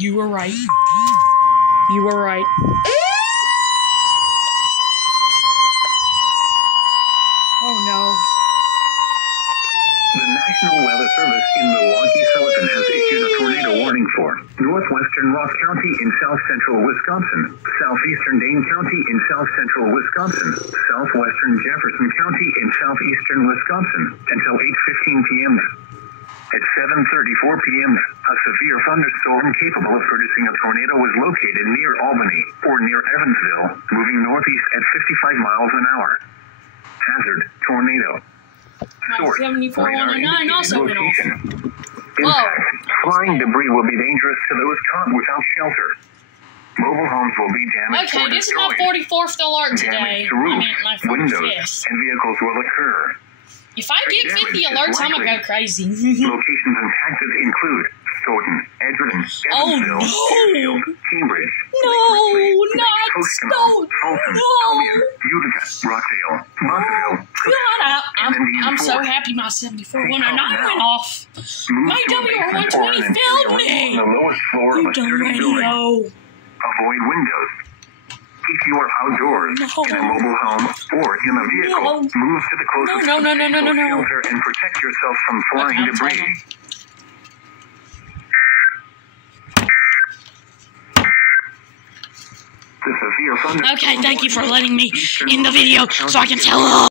You were right. You were right. Oh no. The National Weather Service in Milwaukee-Sullivan has issued a tornado warning for northwestern Ross County in south-central Wisconsin, southeastern Dane County in south-central Wisconsin, southwestern Jefferson County in southeastern Wisconsin until 8:15 p.m. At 7:34 p.m., a severe thunderstorm capable of producing a tornado was located near Albany or near Evansville, moving northeast at 55 miles an hour. Hazard, tornado. Source, 74-109 also went off. Impact, flying debris will be dangerous to those caught without shelter. Mobile homes will be damaged Okay, or this is my destroyed. 44th alert today. Damage to roofs, My windows, 45th. and vehicles will occur. If I get 50 alerts, I'm gonna go crazy. Locations impacted include Stoughton, Edgerton, Evansville, Fairfield, Cambridge, No, not Kokomo, Stoughton. Fulton, No. Albion, Utica, Rockdale, Montville, God, and Indian I'm so Fork. happy my 74-109 went off. Move My to a basement WR120 or an failed interior me. room on the lowest floor of You a dumb sturdy building. radio. Avoid windows. If you are outdoors, No. in a mobile home, or in a vehicle, No. move to the closest No. shelter and protect yourself from flying I'm debris. telling. The severe thunderstorm Okay, thank you for warning letting me eastern in the video County so I can tell